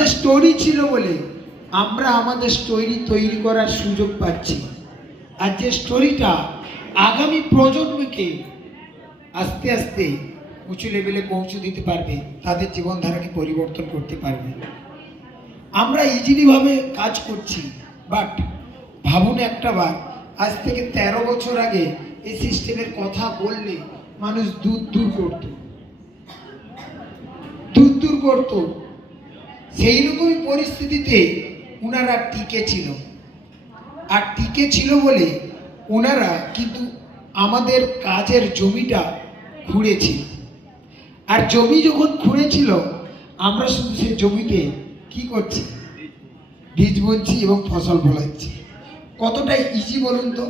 আমাদের স্টোরি ছিল বলে আমরা আমাদের স্টোরি তৈরি করার সুযোগ পাচ্ছি, আর যে স্টোরিটা আগামী প্রজন্মকে আস্তে আস্তে উঁচু লেভেলে পৌঁছে দিতে পারবে, তাদের জীবনধারাকে পরিবর্তন করতে পারবে। আমরা ইজিলিভাবে কাজ করছি, বাট ভাবুন একটা বার, আজ থেকে 13 বছর আগে এই সিস্টেমের কথা বললে মানুষ দূর দূর করত। সেই রকমই পরিস্থিতিতে ওনারা টিকে ছিল, আর টিকে ছিল বলে ওনারা কিন্তু আমাদের কাজের জমিটা খুঁড়েছিল। আর জমি যখন খুঁড়েছিল, আমরা শুধু সেই জমিতে কি করছি, বীজ বুনছি এবং ফসল ফলাচ্ছি। কতটা ইজি বলুন তো,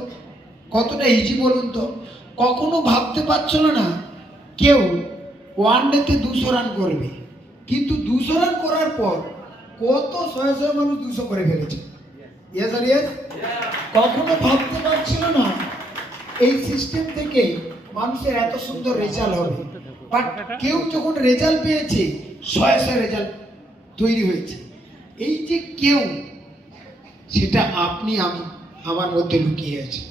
কতটা ইজি বলুন তো। কখনো ভাবতে পারছিল না কেউ ওয়ানডেতে 200 রান করবে, কিন্তু 200 রান করার পর কত শয়ে শয়ে মানুষ 200 করে ফেলেছে। ইয়েস আর ইয়েস। কখনো ভাবতে পারছিল না এই সিস্টেম থেকে মানুষের এত সুন্দর রেজাল্ট হবে, বাট কেউ যখন রেজাল্ট পেয়েছে, শয়ে শয়ে রেজাল্ট তৈরি হয়েছে। এই যে কেউ, সেটা আপনি আমি আমার মধ্যে লুকিয়ে আছে।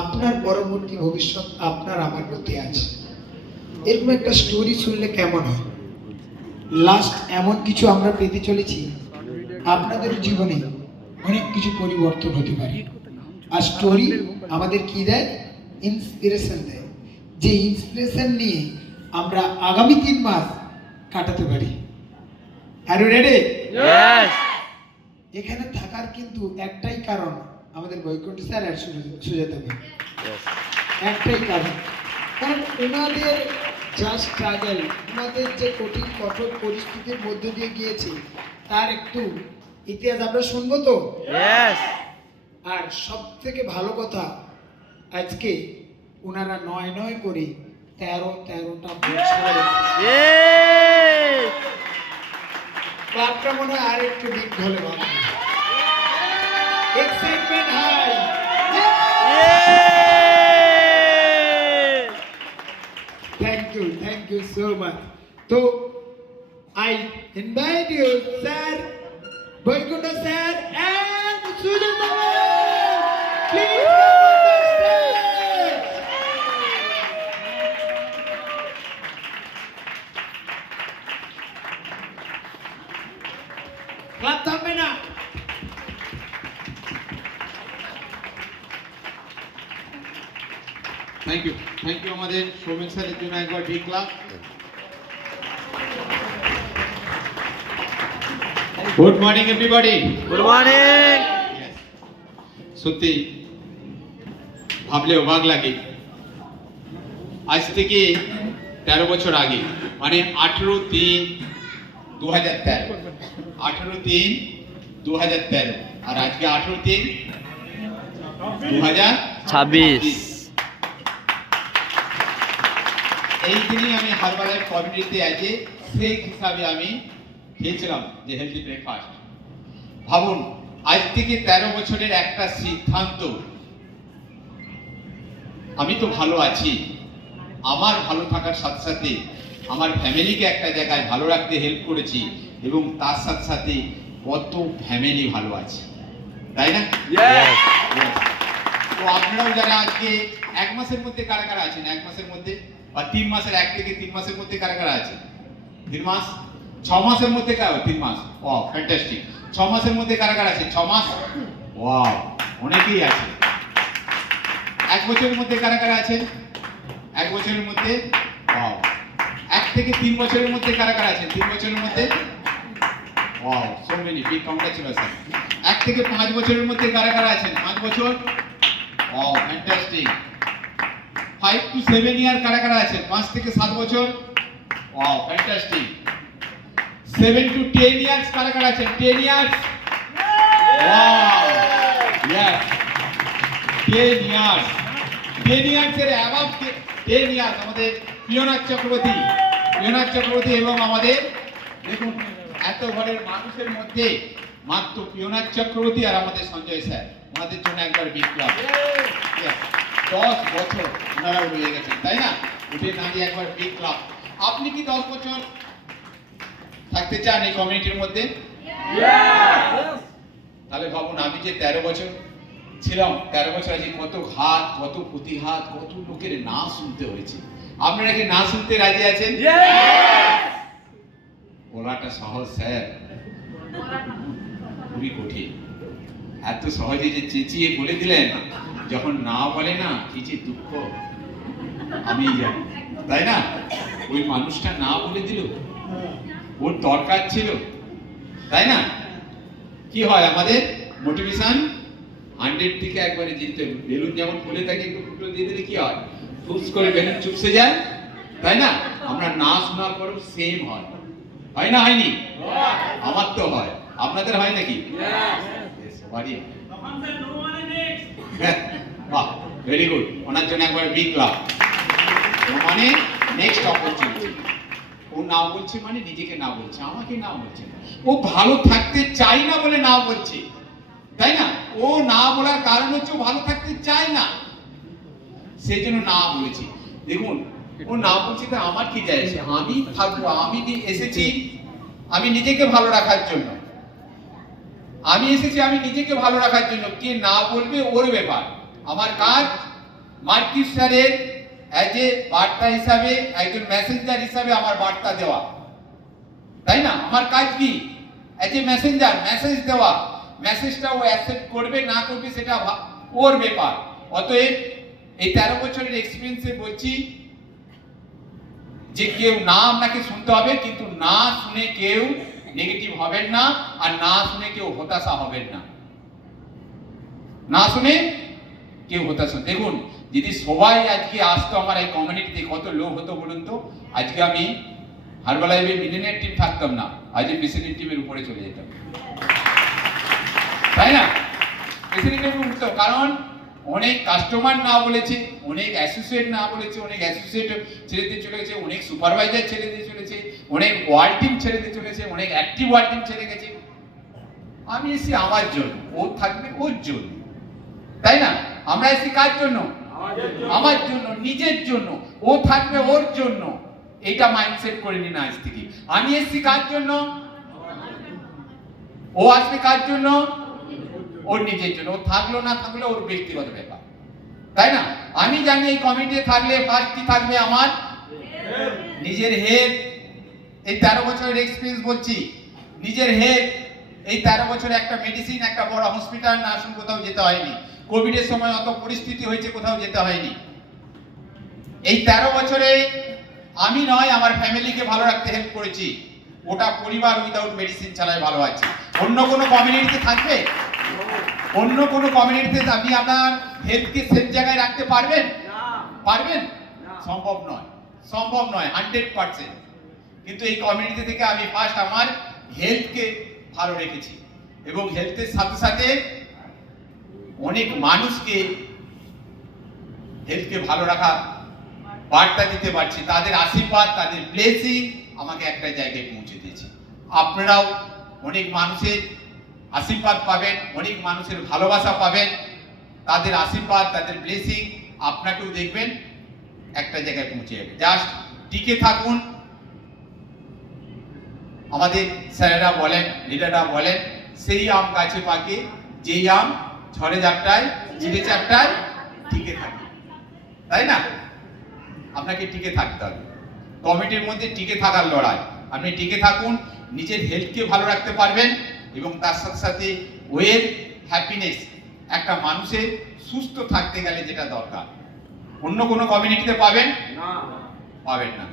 আপনার পরবর্তী ভবিষ্যৎ আপনার আমার মধ্যে আছে। এরকম একটা স্টোরি শুনলে কেমন হয়? লাস্ট এমন কিছু আমরা পেতে চলেছি, আপনাদের জীবনে অনেক কিছু পরিবর্তন হতে পারে। আর স্টোরি আমাদের কি দেয়? ইন্সপিরেশন দেয়, যে ইন্সপিরেশন নিয়ে আমরা আগামী 3 মাস কাটাতে পারি। আর রেডি? এখানে থাকার কিন্তু একটাই কারণ, আমাদের বৈকুণ্ঠ স্যার আর সুজাতা ম্যাম। একটাই কারণ ওনাদের যা স্ট্রাগল, ওনাদের যে কঠিন কঠোর পরিস্থিতির মধ্যে দিয়ে গিয়েছে, তার একটু ইতিহাস আমরা শুনবো তো। আর সব থেকে ভালো কথা, আজকে ওনারা 9 করে 13টা বছর, ক্লাবটা মনে হয় আর একটু দিক হলে ভালো। Excitement high. Thank you so much. So I invite you, sir, Boykunda sir and Sujata ma'am. Please come on the stage. Clap থামবে না। থ্যাংক ইউ আমাদের সৌমেন স্যারের জন্য একবার big club. Good morning everybody. Good morning. সত্যি ভাবলে অবাক লাগে, আজ থেকে 13 বছর আগে, মানে 18/3/2013, 18/3/2013, আর আজকে 18/3/2026। এই দিনই আমি হারবালাইফ কমিউনিটিতে আজকে সেই হিসাবে আমি খেয়েছিলাম যে হেলদি ব্রেকফাস্ট। ভাবুন, আজ থেকে 13 বছরের একটা সিদ্ধান্ত, আমি তো ভালো আছি, আমার ভালো থাকার সাথে সাথে আমার ফ্যামিলিকে একটা জায়গায় ভালো রাখতে হেল্প করেছি, এবং তার সাথে সাথে কত ফ্যামিলি ভালো আছে, তাই না? তো আপনারাও যারা আজকে 1 মাসের মধ্যে কারা কারা আছেন, 1 মাসের মধ্যে বা 3 মাসের, 1 থেকে 3 মাসের মধ্যে কারা কারা আছে? 3 মাস, 6 মাসের মধ্যে কারা? 3 মাস, ওয়াও ফ্যান্টাস্টিক। 6 মাসের মধ্যে কারা কারা আছে? 6 মাস, ওয়াও অনেকেই আছে। 1 বছরের মধ্যে কারা কারা আছেন? 1 বছরের মধ্যে, ওয়াও। 1 থেকে 3 বছরের মধ্যে কারা কারা আছেন? 3 বছরের মধ্যে, wow so many, big congratulation. 1 থেকে 5 বছরের মধ্যে কারা কারা আছেন? 5 বছর, ওয়াও ফ্যান্টাস্টিক। 5 to 7 ইয়ার কারা কারা আছেন? 5 থেকে 7 বছর, ওয়াও ফ্যান্টাস্টিক। 7 to 10 ইয়ার্স কারা কারা আছেন? 10 years, wow yes 10 years. 10 years এর অ্যাবাভ 10 ইয়ার্স আমাদের পিয়নাথ চক্রবর্তী এবং আমাদের দেখুন এত ঘরের মানুষের মধ্যে মাত্র পিয়নাথ চক্রবর্তী আর আমাদের সঞ্জয় স্যার, ওনাদের জন্য একবার বিগ ক্লাব। 10 বছর ওনারা রয়ে গেছেন, তাই না? উঠে দাঁড়িয়ে একবার বিগ ক্লাব। আপনি কি 10 বছর থাকতে চান এই কমিউনিটির মধ্যে? তাহলে ভাবুন, আমি যে 13 বছর ছিলাম, 13 বছর আজ কত ঘাত, কত প্রতিঘাত, কত লোকের না শুনতে হয়েছে। আপনারা কি না শুনতে রাজি আছেন? বলাটা সহজ স্যার, খুবই কঠিন। এত সহজে যে চেঁচিয়ে বলে দিলেন, যখন না বলে না কি যে দুঃখ আমি জানি, তাই না? ওই মানুষটা না বলে দিল, ওর দরকার ছিল, তাই না? কি হয় আমাদের মোটিভেশন 100 থেকে একবারে জিততে, বেলুন যেমন ফুলে থাকে একটু ফুটো দিয়ে দিলে কি হয়, ফুস করে বেলুন চুপসে যায়, তাই না? আমরা না শোনার পরেও সেম হয়, হয় না? হয়নি? আমার তো হয়, আপনাদের হয় নাকি? সবারই হয়। বাহ, ভেরি গুড, ওনার জন্য একবার বিগ ক্লাব। মানে নেক্সট অপরচুনিটি। ও না বলছে মানে নিজেকে না বলছে, আমাকে না বলছে, ও ভালো থাকতে চাই না বলে না বলছে, তাই না? ও না বলার কারণ হচ্ছে ও ভালো থাকতে চায় না, সেই জন্য না বলেছি। দেখুন, ও না বলছে তো আমার কি যায় আসে? আমি থাকবো, আমি এসেছি আমি নিজেকে ভালো রাখার জন্য, আমি এসেছি আমি নিজেকে ভালো রাখার জন্য। কে না বলবে ওর ব্যাপার। আমার কাজ মার্কিস স্যারের অ্যাজ এ বার্তা হিসাবে, একজন মেসেঞ্জার হিসাবে আমার বার্তা দেওয়া, তাই না? আমার কাজ কি? অ্যাজ এ মেসেঞ্জার মেসেজ দেওয়া। মেসেজটা ও অ্যাকসেপ্ট করবে না করবে সেটা ওর ব্যাপার। অতএব এই 13 বছরের এক্সপিরিয়েন্সে বলছি যে কেউ না আপনাকে শুনতে হবে, কিন্তু না শুনে কেউ নেগেটিভ হবেন না, আর না শুনে কেউ হতাশা হবেন না। না শুনে কেউ হতাশা। দেখুন, যদি সবাই আজকে আসতো আমার এই কমিউনিটিতে, কত লোক হতো বলুন তো? আজকে আমি হারবালাইভে মিলিয়নের টিম থাকতাম না, আজ প্রেসিডেন্ট টিমের উপরে চলে যেতাম, তাই না? প্রেসিডেন্ট টিমে উঠতো, কারণ অনেক কাস্টমার না বলেছে, অনেক অ্যাসোসিয়েট না বলেছে, অনেক অ্যাসোসিয়েট ছেড়ে দিয়ে চলে গেছে, অনেক সুপারভাইজার ছেড়ে দিয়ে চলেছে, অনেক ওয়ার্ল্ড টিম ছেড়ে দিয়ে চলেছে, অনেক অ্যাক্টিভ ওয়ার্ল্ড টিম ছেড়ে গেছে। আমি এসেছি আমার জন্য, ও থাকবে ওর জন্য, তাই না? আমরা এসেছি কার জন্য? আমার জন্য, নিজের জন্য। ও থাকবে ওর জন্য। এটা মাইন্ডসেট করে নিন আজ থেকে। আমি এসেছি কার জন্য? ও আসবে কার জন্য? ওর নিজের জন্য। ও থাকলো না থাকলে ওর ব্যক্তিগত ব্যাপার, তাই না? আমি জানি এই কমিটিতে থাকলে ফার্স্ট কি থাকবে? আমার নিজের হেড। এই 13 বছরের এক্সপিরিয়েন্স বলছি, নিজের হেড। এই 13 বছরে একটা মেডিসিন, একটা বড় হসপিটাল, নার্সিং কোথাও যেতে হয়নি। কোভিডের সময় অত পরিস্থিতি হয়েছে, কোথাও যেতে হয়নি। এই 13 বছরে আমি নয়, আমার ফ্যামিলিকে ভালো রাখতে হেল্প করেছি। ওটা পরিবার উইদাউট মেডিসিন চালায় ভালো আছে। অন্য কোনো কমিউনিটিতে থাকবে? অন্য কোনো কমিউনিটিতে আপনি আপনার হেলথকে সেফ জায়গায় রাখতে পারবেন? পারবেন? সম্ভব নয়, সম্ভব নয় 100%। কিন্তু এই কমিউনিটি থেকে আমি ফার্স্ট আমার হেলথকে ভালো রেখেছি, এবং হেলথের সাথে সাথে অনেক মানুষকে হেলথকে ভালো রাখা বার্তা দিতে পারছি। তাদের আশীর্বাদ, তাদের ব্লেসিং আমাকে একটা জায়গায় পৌঁছে দিয়েছে। আপনারাও অনেক মানুষের আশীর্বাদ পাবেন, অনেক মানুষের ভালোবাসা পাবেন, তাদের আশীর্বাদ, তাদের ব্লেসিং আপনাকেও দেখবেন একটা জায়গায় পৌঁছে যাবে। জাস্ট টিকে থাকুন। আমাদের স্যারেরা বলেন, লিডাররা বলেন, সেই আম গাছে পাকে যেই আম ঝড়ে ঝাপটায় চিড়ে চাপটায় টিকে থাকে, তাই না? আপনাকে টিকে থাকতে হবে। কমিটির মধ্যে টিকে থাকার লড়াই। আপনি টিকে থাকুন, নিজের হেলথকে ভালো রাখতে পারবেন, এবং তার সাথে সাথে ওয়েল হ্যাপিনেস, একটা মানুষের সুস্থ থাকতে গেলে যেটা দরকার, অন্য কোনো কমিউনিটিতে পাবেন না, পাবেন না।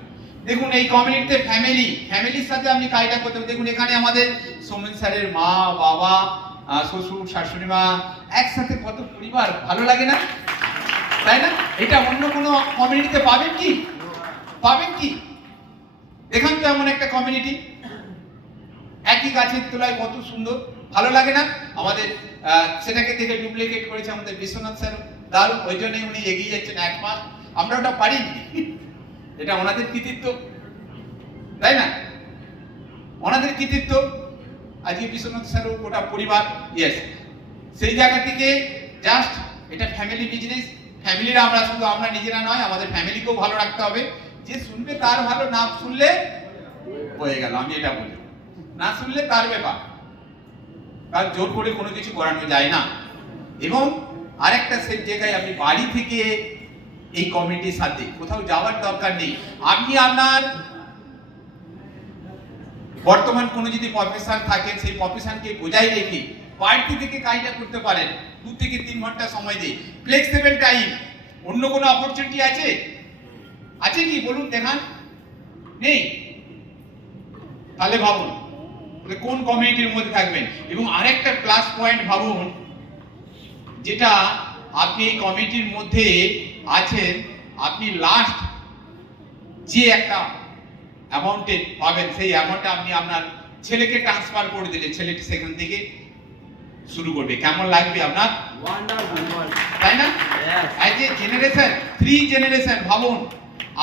দেখুন, এই কমিউনিটিতে ফ্যামিলির সাথে আপনি কাজটা করতে হবে। দেখুন, এখানে আমাদের সৌমেন স্যারের মা, বাবা, শ্বশুর, শাশুড়ি মা, একসাথে কত পরিবার, ভালো লাগে না? তাই না? এটা অন্য কোনো কমিউনিটিতে পাবেন কি? পাবেন কি? দেখান তো এমন একটা কমিউনিটি, একই গাছের তলায় কত সুন্দর, ভালো লাগে না? আমাদের সেটাকে দেখে ডুপ্লিকেট করেছে আমাদের বিশ্বনাথ স্যার, দারুণ। ওই জন্যই উনি এগিয়ে যাচ্ছেন 1 মাস। আমরা ওটা পারিনি, এটা ওনাদের কৃতিত্ব, তাই না? ওনাদের কৃতিত্ব। আজকে বিশ্বনাথ স্যার গোটা পরিবার, ইয়েস, সেই জায়গা থেকে জাস্ট এটা ফ্যামিলি বিজনেস। ফ্যামিলিরা আমরা শুধু আমরা নিজেরা নয়, আমাদের ফ্যামিলিকেও ভালো রাখতে হবে। যে শুনবে তার ভালো, না শুনলে হয়ে গেল, আমি এটা বলি। না শুনলে তার ব্যাপার, কারণ জোর করে কোনো কিছু করানো যায় না। এবং আরেকটা সেফ জায়গায়, আপনি বাড়ি থেকে এই কমিটির সাথে কোথাও যাওয়ার দরকার নেই। আপনি আপনার বর্তমান কোনো যদি প্রফেশন থাকে, সেই প্রফেশনকে বোঝাই রেখে বাড়িতে থেকে কাজটা করতে পারেন 2 থেকে 3 ঘন্টা সময় দিয়ে। Flexible time. অন্য কোনো অপরচুনিটি আছে? আছে কি বলুন দেখান। নেই? তাহলে ভাবুন তাহলে কোন কমিউনিটির মধ্যে থাকবেন। এবং আরেকটা প্লাস পয়েন্ট ভাবুন, যেটা আপনি এই কমিটির মধ্যে আছেন, আপনি লাস্ট যে একটা অ্যামাউন্টে পাবেন, সেই অ্যামাউন্টটা আপনি আপনার ছেলেকে ট্রান্সফার করে দিলে ছেলেটি সেখান থেকে শুরু করবে। কেমন লাগবে আপনার? তাই না? অ্যাজ এ জেনারেশন, 3 জেনারেশন ভাবুন।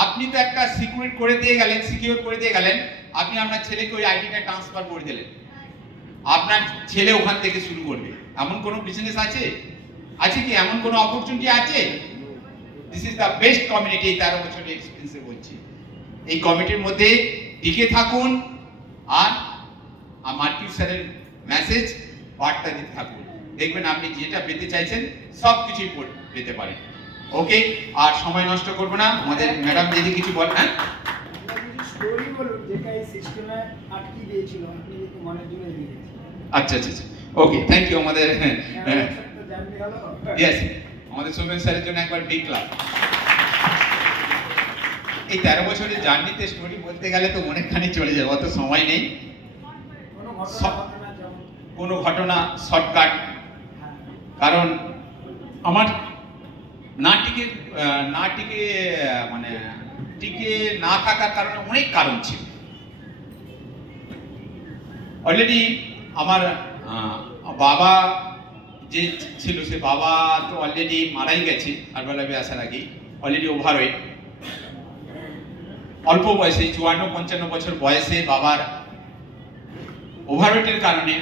আপনি তো একটা সিকিউর করে দিয়ে গেলেন, আপনি আপনার ছেলেকে ওই আইডিটা ট্রান্সফার করে দিলেন, আপনার ছেলে ওখান থেকে শুরু করবে। এমন কোনো বিজনেস আছে? আছে কি? এমন কোনো অপরচুনিটি আছে? This is the best community. 13 বছরের এক্সপিরিয়েন্সে বলছি, এই কমিটির মধ্যে টিকে থাকুন আর মার্টিউ স্যারের মেসেজ বার্তা দিতে থাকুন। দেখবেন আপনি যেটা পেতে চাইছেন সব কিছুই পেতে পারেন। ওকে, আর সময় নষ্ট করবো না। আমাদের ম্যাডাম যদি কিছু বলেন। হ্যাঁ, আচ্ছা আচ্ছা আচ্ছা, ওকে, থ্যাংক ইউ। আমাদের ইয়েস, আমাদের সৌমেন স্যারের জন্য একবার বিগ ক্লাব। এই 13 বছরের জার্নিতে স্টোরি বলতে গেলে তো অনেকখানি চলে যাবে, অত সময় নেই। কোনো ঘটনা শর্টকাট, কারণ আমার টিকে না থাকার কারণে অনেক কারণ ছিল। অলরেডি আমার বাবা যে ছিল, সে বাবা তো অলরেডি মারাই গেছে আরবালাবে আসার আগেই, অলরেডি ওভারওয়েট। অল্প বয়সে 54-55 বছর বয়সে বাবার ওভারওয়েটের কারণে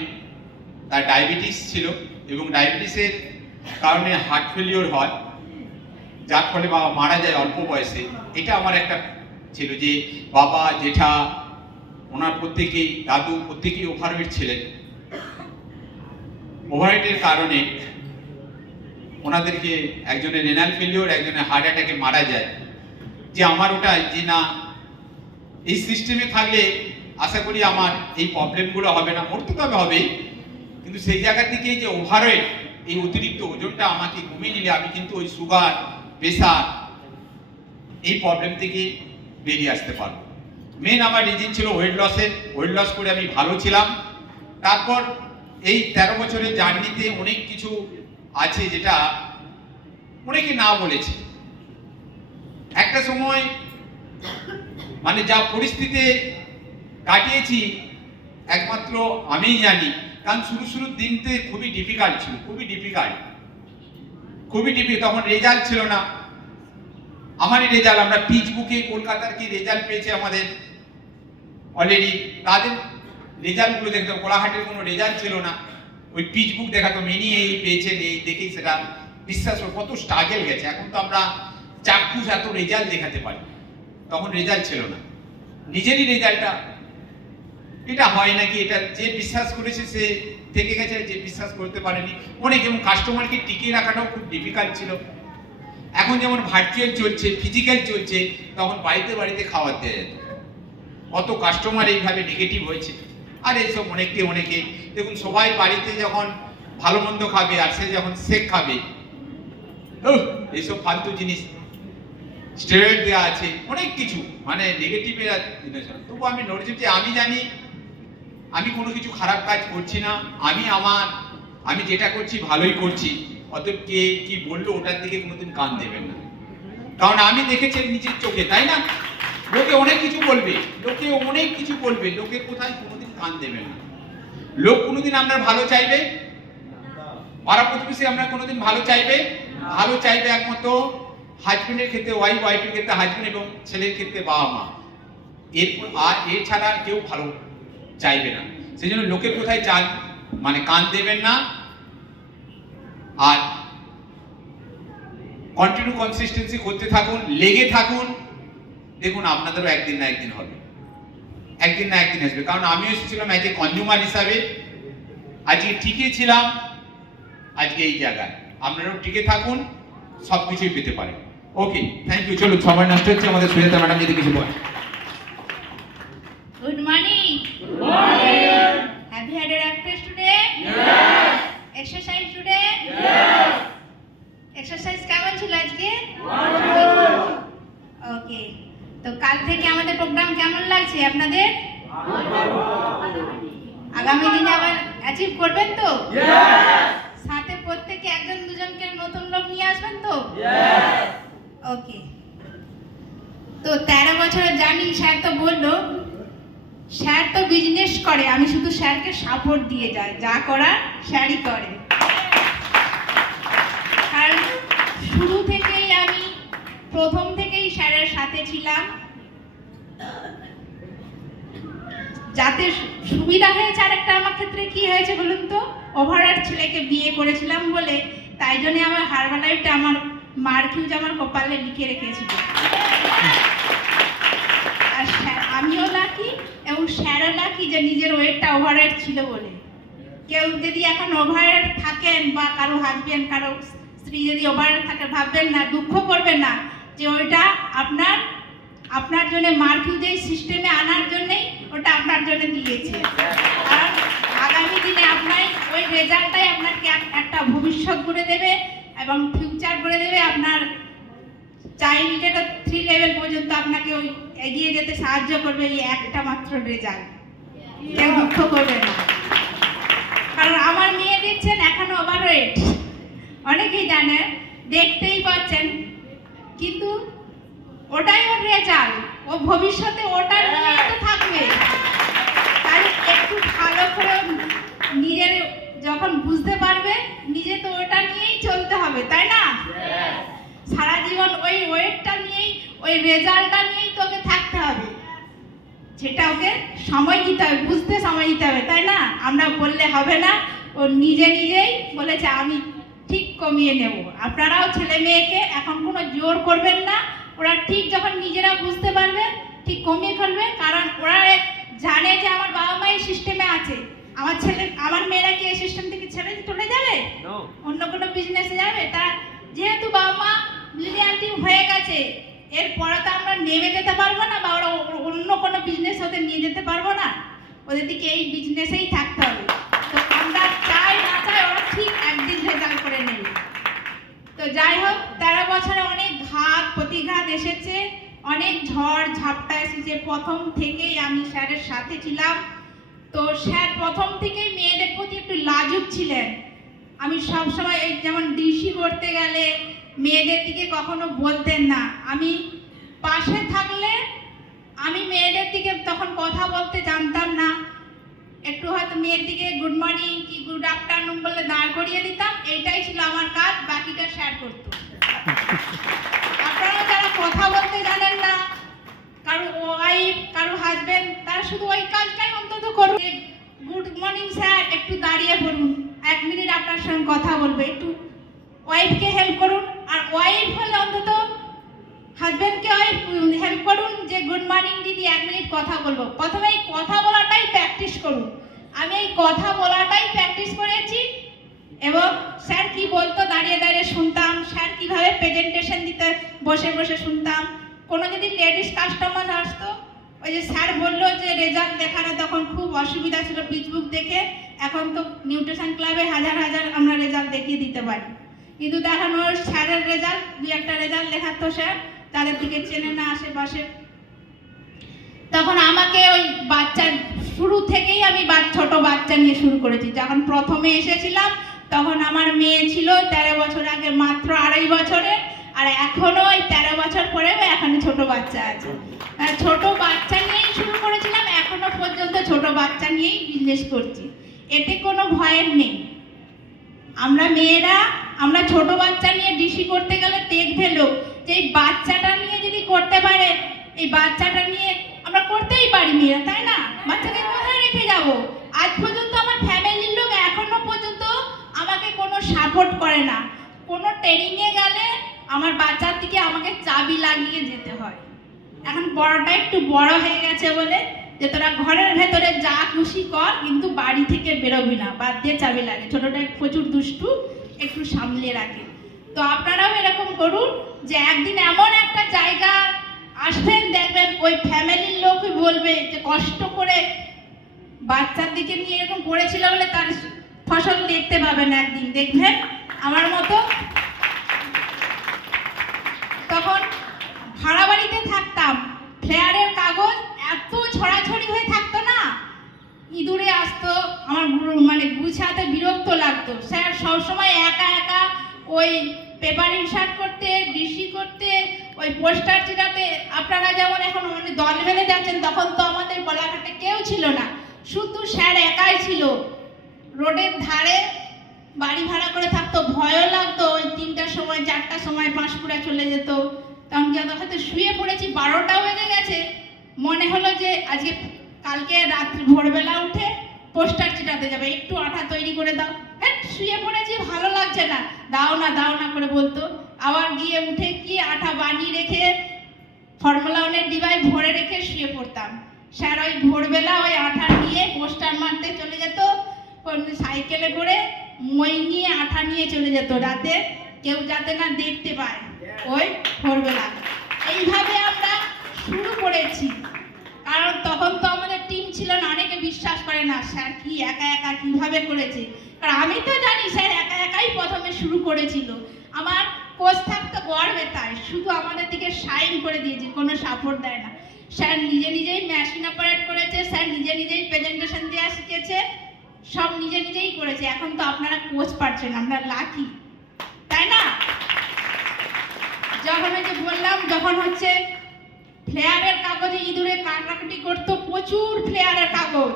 তার ডায়াবেটিস ছিল, এবং ডায়াবেটিসের কারণে হার্ট ফেলিওর হয়, যার ফলে বাবা মারা যায় অল্প বয়সে। এটা আমার একটা ছিল যে বাবা, জেঠা, ওনার প্রত্যেকেই, দাদু প্রত্যেকেই ওভারওয়েট ছিলেন। ওভারওয়েটের কারণে ওনাদেরকে একজনের রেনাল ফেলিওর, একজনের হার্ট অ্যাটাকে মারা যায়। যে আমার ওটা যে না, এই সিস্টেমে থাকলে আশা করি আমার এই প্রবলেমগুলো হবে না। মরতে তবে হবেই, কিন্তু সেই জায়গা থেকে যে ওভারওয়েট, এই অতিরিক্ত ওজনটা আমাকে কমিয়ে নিলে আমি কিন্তু ওই সুগার, প্রেসার, এই প্রবলেম থেকে বেরিয়ে আসতে পারবো। মেন আমার রিজন ছিল ওয়েট লসের। ওয়েট লস করে আমি ভালো ছিলাম। তারপর এই 13 বছরের জার্নিতে অনেক কিছু আছে যেটা অনেকে না বলেছে। একটা সময় মানে যা পরিস্থিতি কাটিয়েছি একমাত্র আমিই জানি, কারণ শুরুর দিনতে খুবই ডিফিকাল্ট ছিল, খুবই ডিফিকাল্ট। তখন রেজাল্ট ছিল না। আমারই রেজাল্ট, আমরা পিচ বুকে কলকাতার কি রেজাল্ট পেয়েছে আমাদের অলরেডি, তাদের রেজাল্টগুলো দেখতাম। কোলাহাটের কোনো রেজাল্ট ছিল না, ওই পিচ বুক দেখাতো, মিনি এই পেয়েছেন, এই দেখেই সেটা বিশ্বাস করে কত স্ট্রাগল গেছে। এখন তো আমরা চাক্ষুষ এত রেজাল্ট দেখাতে পারি, তখন রেজাল্ট ছিল না। নিজেরই রেজাল্টটা এটা হয় নাকি, এটা যে বিশ্বাস করেছে সে থেকে গেছে, যে বিশ্বাস করতে পারেনি অনেক। এবং কাস্টমারকে টিকিয়ে রাখাটাও খুব ডিফিকাল্ট ছিল। এখন যেমন ভার্চুয়াল চলছে, ফিজিক্যাল চলছে, তখন বাড়িতে বাড়িতে খাবার দেওয়া যেত। কত কাস্টমার এইভাবে নেগেটিভ হয়েছে। আর এইসব অনেকে দেখুন, সবাই বাড়িতে যখন ভালো মন্দ খাবে আর সে যখন শেক খাবে, এইসব ফালতু জিনিস, স্টেরয়েড দেওয়া আছে, অনেক কিছু মানে নেগেটিভের জিনিস। তবু আমি নড়েছি যে আমি জানি আমি কোনো কিছু খারাপ কাজ করছি না, আমি যেটা করছি ভালোই করছি। অতএব কে কি বললো ওটার দিকে কোনোদিন কান দেবেন না, কারণ আমি দেখেছি নিজের চোখে, তাই না? লোকে অনেক কিছু বলবে, লোকের কোথায় কোনোদিন কান দেবে না। লোক কোনোদিন আপনার ভালো চাইবে, পাড়া প্রতিবেশী আপনার কোনোদিন ভালো চাইবে একমাত্র হাজবেন্ডের ক্ষেত্রে ওয়াইফ, ওয়াইফের ক্ষেত্রে হাজবেন্ড, এবং ছেলের ক্ষেত্রে বাবা মা। এছাড়া আর কেউ ভালো চাইবে না। সেই জন্য লোকের কোথায় চান মানে কান দেবেন না। আর কন্টিনিউ কনসিস্টেন্সি করতে থাকুন, লেগে থাকুন, দেখুন আপনাদেরও একদিন না একদিন হবে। একদিন না একদিন আসবে, কারণ আমিও এসেছিলাম এজ এ কনজিউমার হিসাবে, আজকে টিকে ছিলাম আজকে এই জায়গায়। আপনারাও টিকে থাকুন, সব কিছুই পেতে পারেন। ওকে, থ্যাংক ইউ। চলুন, সময় নষ্ট হচ্ছে, আমাদের সুজাতা ম্যাডাম যদি কিছু বলেন। Good morning. Good morning. Have you had a rap test today? Yes. Exercise today? Yes. Exercise কেমন ছিল আজকে? ওকে, তো কাল থেকে আমাদের প্রোগ্রাম কেমন লাগছে আপনাদের? আগামী দিনে আবার অ্যাচিভ করবেন তো? সাথে প্রত্যেকে একজন দুজনকে নতুন লোক নিয়ে আসবেন তো? ওকে, তো 13 বছরের জার্নি স্যার তো বললো, স্যার তো বিজনেস করে, আমি শুধু স্যারকে সাপোর্ট দিয়ে যাই, যা করার স্যারই করে। কারণ শুরু থেকেই আমি প্রথম থেকেই স্যারের সাথে ছিলাম, যাতে সুবিধা হয়েছে। আর একটা আমার ক্ষেত্রে কি হয়েছে বলুন তো, ওভারঅল ছেলেকে বিয়ে করেছিলাম বলে, তাই জন্য আমার হারবালাইফটা আমার মার্কিউজ আমার কপালে লিখে রেখেছিল। আর আমিও লাকি এবং স্যারও লাকি যে নিজের ওয়েটটা ওভারওয়েট ছিল বলে। কেউ যদি এখন ওভারওয়েট থাকেন বা কারো হাজবেন্ড কারো স্ত্রী যদি ওভারওয়েট থাকে, ভাববেন না, দুঃখ করবেন না, যে ওইটা আপনার জন্য মার্কিউজের সিস্টেমে আনার জন্যই ওটা আপনার জন্য দিয়েছে। কারণ আগামী দিনে আপনার ওই রেজাল্টটাই আপনাকে একটা ভবিষ্যৎ গড়ে দেবে এবং ফিউচার গড়ে দেবে। আপনার চাইল্ডের 3 লেভেল পর্যন্ত আপনাকে ওই এগিয়ে যেতে সাহায্য করবে এই একটা মাত্র রেজাল্ট। কেউ দুঃখ করবে না, কারণ আমার মেয়ে দেখছেন এখনো ওভারওয়েট, অনেকেই জানেন, দেখতেই পাচ্ছেন, কিন্তু ওটাই ওর রেজাল্ট, ও ভবিষ্যতে ওটা নিয়েই তো থাকবে। তাই একটু ভালো করে নিজের যখন বুঝতে পারবে, নিজে তো ওটা নিয়েই চলতে হবে, তাই না? সারা জীবন ওই ওয়েটটা নিয়েই, ওই রেজাল্টটা নিয়েই তোকে থাকতে হবে, সেটা ওকে সময় দিতে হবে, বুঝতে সময় দিতে হবে, তাই না? আমরা বললে হবে না, ও নিজেই বলেছে আমি ঠিক কমিয়ে নেব। আপনারাও ছেলে মেয়েকে এখন কোনো জোর করবেন না, ওরা ঠিক যখন নিজেরা বুঝতে পারবে ঠিক কমিয়ে ফেলবে। কারণ ওরা জানে যে আমার বাবা মা এই সিস্টেমে আছে, আমার মেয়েরা কি এই সিস্টেম থেকে ছেড়ে চলে যাবে, অন্য কোনো বিজনেসে যাবে? তার যেহেতু বাবা মা ব্রিলিয়ান্ট হয়ে গেছে, এরপরে তো আমরা নেমে যেতে পারবো না, বা ওরা অন্য কোনো বিজনেস ওদের নিয়ে যেতে পারবো না, ওদের দিকে এই বিজনেসেই থাকতে হবে। তো আমরা চাই না চাই ওরা ঠিক একদিন রেজাল্ট করে নেবে। তো যাই হোক, 13 বছরে অনেক ঘাত প্রতিঘাত এসেছে, অনেক ঝড় ঝাপটা এসেছে। প্রথম থেকেই আমি স্যারের সাথে ছিলাম। তো স্যার প্রথম থেকেই মেয়েদের প্রতি একটু লাজুক ছিলেন। আমি সবসময় এই যেমন ডিসি করতে গেলে মেয়েদের দিকে কখনো বলতেন না, আমি পাশে থাকলে আমি মেয়েদের দিকে তখন কথা বলতে জানতাম না, একটু হয়তো মেয়ের দিকে গুড মর্নিং কি গুড আফটারনুন বলে দাঁড় করিয়ে দিতাম, এইটাই ছিল আমার কাজ, বাকিটা শেয়ার করতো। আপনারা যারা কথা বলতে জানেন না, কারো ওয়াইফ কারো হাজবেন্ড, তারা শুধু ওই কাজটাই অন্তত করুন, গুড মর্নিং স্যার, একটু দাঁড়িয়ে পড়ুন, 1 মিনিট আপনার সঙ্গে কথা বলবে, একটু ওয়াইফকে হেল্প করুন। আর ওয়াইফ হলে অন্তত হাজবেন্ডকে হেল্প করুন যে গুড মর্নিং দিদি 1 মিনিট কথা বলবো। প্রথমে এই কথা বলাটাই প্র্যাকটিস করুন। আমি এই কথা বলাটাই প্র্যাকটিস করেছি এবং স্যার কি বলতো দাঁড়িয়ে দাঁড়িয়ে শুনতাম, স্যার কিভাবে প্রেজেন্টেশন দিতে বসে বসে শুনতাম। কোনো যদি লেডিস কাস্টমার আসতো, ওই যে স্যার বললো যে রেজাল্ট দেখানো, তখন খুব অসুবিধা ছিল ফেসবুক দেখে। এখন তো নিউট্রিশন ক্লাবে হাজার আমরা রেজাল্ট দেখিয়ে দিতে পারি, কিন্তু দেখানোর স্যারের রেজাল্ট 2-1টা রেজাল্ট দেখাতো স্যার, তাদের দিকে চেনে না আশেপাশে। তখন আমাকে ওই বাচ্চা শুরু থেকেই আমি ছোট বাচ্চা নিয়ে শুরু করেছি। যখন প্রথমে এসেছিলাম তখন আমার মেয়ে ছিল 13 বছর আগে মাত্র 2.5 বছরে, আর এখনো ওই 13 বছর পরেও এখনো ছোট বাচ্চা আছে। ছোট বাচ্চা নিয়েই শুরু করেছিলাম, এখনো পর্যন্ত ছোট বাচ্চা নিয়েই বিজনেস করছি, এতে কোনো ভয়ের নেই। আমরা মেয়েরা আমরা ছোট বাচ্চা নিয়ে ডিসি করতে গেলে দেখবে লোক যে এই বাচ্চাটা নিয়ে যদি করতে পারে, এই বাচ্চাটা নিয়ে আমরা করতেই পারি মেয়েরা, তাই না? বাচ্চাকে কোথায় রেখে যাব? আজ পর্যন্ত আমার ফ্যামিলির লোক এখনো পর্যন্ত আমাকে কোনো সাপোর্ট করে না। কোনো ট্রেনিংয়ে গেলে আমার বাচ্চার দিকে আমাকে চাবি লাগিয়ে যেতে হয়। এখন বড়টা একটু বড় হয়ে গেছে বলে যে তোরা ঘরের ভেতরে যা খুশি কর, কিন্তু বাড়ি থেকে বেরোবি না, বাদ দিয়ে চাবি লাগে। ছোটটা প্রচুর দুষ্টু, একটু সামলে রাখে। তো আপনারাও এরকম করুন যে একদিন এমন একটা জায়গা আসবেন, দেখবেন ওই ফ্যামিলির লোকই বলবে যে কষ্ট করে বাচ্চার দিকে নিয়ে এরকম করেছিল বলে তার ফসল দেখতে পাবেন, একদিন দেখবেন আমার মতো। তখন ভাড়া বাড়িতে থাকতাম, ফ্লেয়ারের কাগজ এত ছড়াছড়ি হয়ে থাকতো না, ইঁদুরে আসতো, আমার মানে গুছাতে বিরক্ত লাগতো। স্যার সবসময় একা একা ওই পেপার ইনসার্ট করতে, ডিসি করতে, ওই পোস্টার চিটাতে। আপনারা যেমন এখন মানে দল বেঁধে যাচ্ছেন, তখন তো আমাদের বলাঘাটে কেউ ছিল না, শুধু স্যার একাই ছিল। রোডের ধারে বাড়ি ভাড়া করে থাকতো, ভয়ও লাগতো। ওই 3টার সময় 4টার সময় পাঁশকুড়া চলে যেত, তখন কি হয়তো শুয়ে পড়েছি, 12টাও বেজে গেছে, মনে হলো যে আজকে কালকে রাত্রি ভোরবেলা উঠে পোস্টার চিটাতে যাবে, একটু আঠা তৈরি করে দাও। হ্যাঁ, শুয়ে পড়েছি, ভালো লাগছে না, দাও না করে বলতো। আবার গিয়ে উঠে কি আঠা বানিয়ে রেখে ফর্মুলা 1-এর ডিবায় ভরে রেখে শুয়ে পড়তাম। স্যার ওই ভোরবেলা ওই আঠা নিয়ে পোস্টার মারতে চলে যেত, সাইকেলে করে মই নিয়ে আঠা নিয়ে চলে যেত, রাতে কেউ যাতে না দেখতে পায় ওই ভোরবেলা। এইভাবে আমরা শুরু করেছি, কারণ তখন তো আমাদের টিম ছিল না, অনেকে বিশ্বাস করে না স্যার কি একা একা কিভাবে করেছে। কারণ আমি তো জানি স্যার একা একাই প্রথমে শুরু করেছিল। আমার কোচ থাকতো গর্বে, তাই শুধু আমাদের দিকে সাইন করে দিয়েছে, কোনো সাপোর্ট দেয় না। স্যার নিজেই মেশিন অপারেট করেছে, স্যার নিজেই প্রেজেন্টেশন দেওয়া শিখেছে, সব নিজেই করেছে। এখন তো আপনারা কোচ পাচ্ছেন, আমরা লাকি, তাই না? যখন ওই যে বললাম, যখন হচ্ছে ফ্লেয়ারের কাগজে ইঁদুরে কাটাকুটি করতো, প্রচুর ফ্লেয়ারের কাগজ।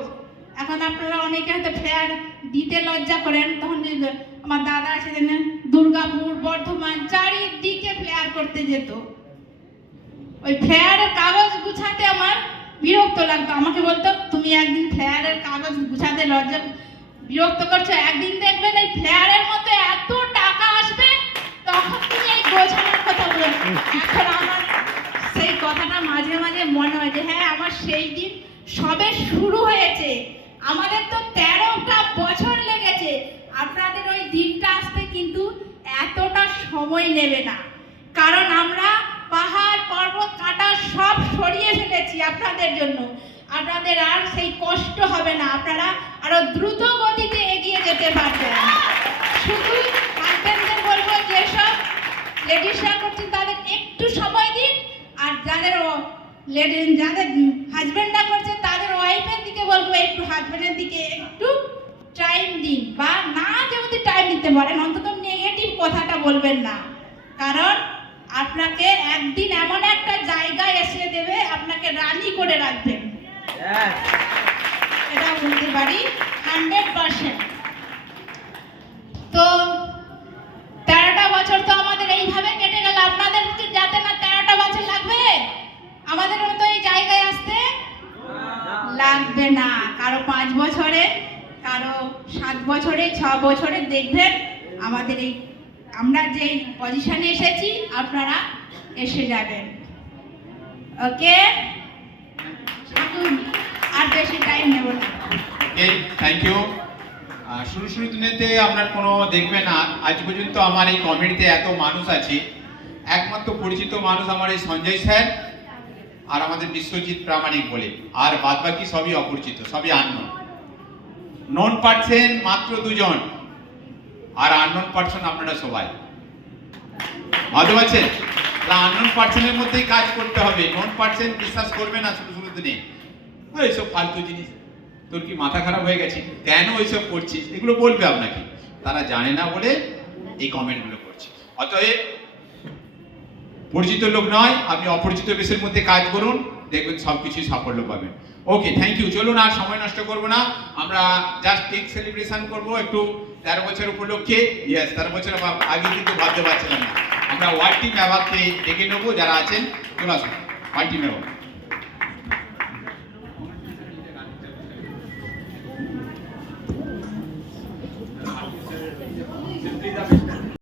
এখন আপনারা অনেকে হয়তো ফ্লেয়ার দিতে লজ্জা করেন, তখন আমার দাদা আছে দুর্গাপুর, বর্ধমান, চারিদিকে ফ্লেয়ার করতে যেত। ওই ফ্লেয়ারের কাগজ গুছাতে আমার বিরক্ত লাগতো, আমাকে বলতো তুমি একদিন ফ্লেয়ারের কাগজ গুছাতে লজ্জা বিরক্ত করছো, একদিন দেখবেন এই ফ্লেয়ারের মতো এত টাকা আসবে, তখন তুমি এই গোছানোর কথা বলো। এখন আমার সেই কথাটা মাঝে মাঝে মনে হয় যে হ্যাঁ, আমার সেই দিন সবে শুরু হয়েছে, আমাদের তো 13টা বছর লেগেছে। আপনাদের ওই দিনটা আসতে কিন্তু এতটা সময় নেবে না, কারণ আমরা পাহাড় পর্বত কাটা সব সরিয়ে ফেলেছি আপনাদের জন্য। আপনাদের আর সেই কষ্ট হবে না, আপনারা আরো দ্রুত গতিতে এগিয়ে যেতে পারবেন। শুধু হাজব্যান্ডদের বলবো, যেসব লেডিসরা করছেন তাদের একটু সময় দিন, আর যাদের হাজব্যান্ডরা করছে তাদের ওয়াইফের দিকে বলবো একটু হাজব্যান্ডের দিকে একটু টাইম দিন, বা না যেহেতু টাইম দিতে পারেন অন্তত নেগেটিভ কথাটা বলবেন না, কারণ আপনাকে একদিন এমন একটা জায়গায় এসে দেবে, আপনাকে রানী করে রাখবেন, এটা বলতে পারি 100%। তো 13টা বছর তো আমাদের এইভাবে কেটে গেল, আপনাদের যাতে না 13টা বছর লাগবে আমাদের মতো এই জায়গায় আসতে লাগবে না। কারো 5 বছরে, কারো 7 বছরে, 6 বছরে দেখবেন আমাদের এই আমরা যে পজিশনে এসেছি আপনারা এসে যাবেন। ওকে, আর বেশি টাইম নেব না। ওকে, থ্যাংক ইউ। শুরু দিনেতে আপনার কোনো দেখবেন না, আজ পর্যন্ত আমার এই কমিটিতে এত মানুষ আছে, একমাত্র পরিচিত মানুষ আমার এই সঞ্জয় স্যার আর আমাদের বিশ্বজিৎ প্রামাণিক বলে, আর বাদ বাকি সবই অপরিচিত, সবই আননোন। নন পার্সন মাত্র 2 জন, আর আননোন পার্সন আপনারা সবাই বুঝতে পারছেন। আননোন পার্সনের মধ্যেই কাজ করতে হবে, নন পার্সন বিশ্বাস করবে না শুরু দিনে, এইসব ফালতু জিনিস, তোর কি মাথা খারাপ হয়ে গেছে, কেন ওইসব করছিস, এগুলো বলবে আপনাকে, তারা জানে না বলে এই কমেন্টগুলো করছে। অতএব পরিচিত লোক নয়, আপনি অপরিচিত বেশের মধ্যে কাজ করুন, দেখবেন সবকিছুই সাফল্য পাবেন। ওকে, থ্যাংক ইউ। চলুন আর সময় নষ্ট করবো না, আমরা জাস্ট কেক সেলিব্রেশন করবো একটু 13 বছর উপলক্ষে। ইয়েস, 13 বছর আগে কিন্তু ভাবতে পারছিলাম না। আমরা ওয়ার্ড টিম বিভাগকে ডেকে নেবো, যারা আছেন চলে আসুন, ওয়ার্ড টিম বিভাগ।